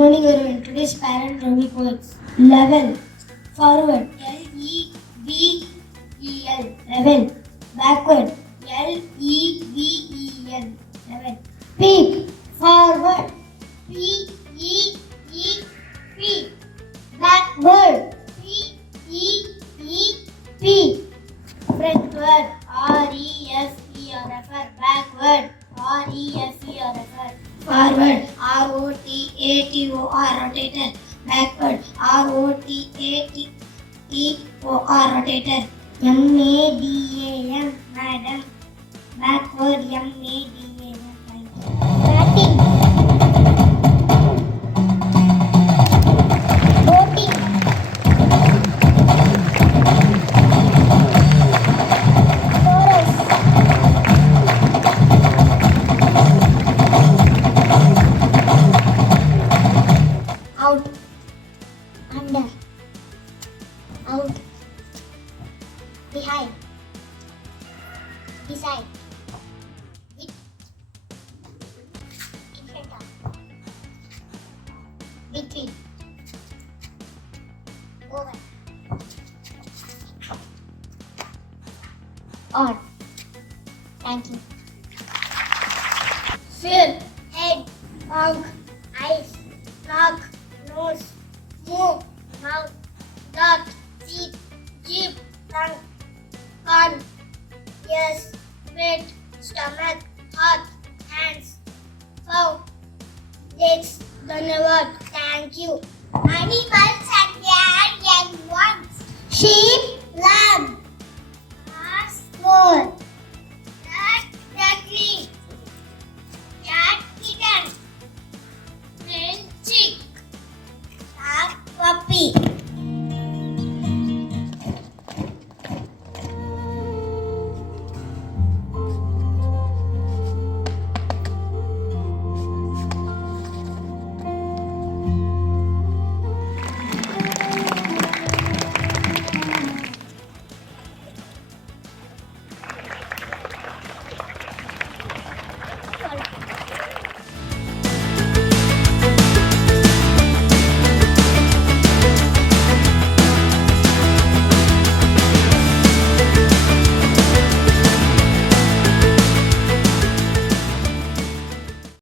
morning everyone. Today's parent Ravi quotes. Level. Forward. L-E-V-E-L. Level. Backward. L-E-V-E-L. Level. Peak. Forward. P-E-E-P. Backward. P-E-E-P. Frontward. R-E-F-E-R-F-R. Backward. R-E-F-E-R-F-R. Forward. R-O-T-A-T-O-R. Rotator. Backward. R-O-T-A-T-E-O-R. Rotator. M-A-D-A-M. Madam. Backward. M-A-D-A-M. Batting. Boating. Chorus. Out. Under. Out. Behind. Beside. With. In front of. Between. Over. On. Thank you. Fear. Head. Tongue. Eyes. Knock. Nose. Move. Mouth. Dot. Teeth. Jeep. Tongue. Corn. Ears. Head. Stomach. Heart. Hands. Paw. Legs. Dhanyavad. Thank you. Animals and their young ones. Sheep. Lamb.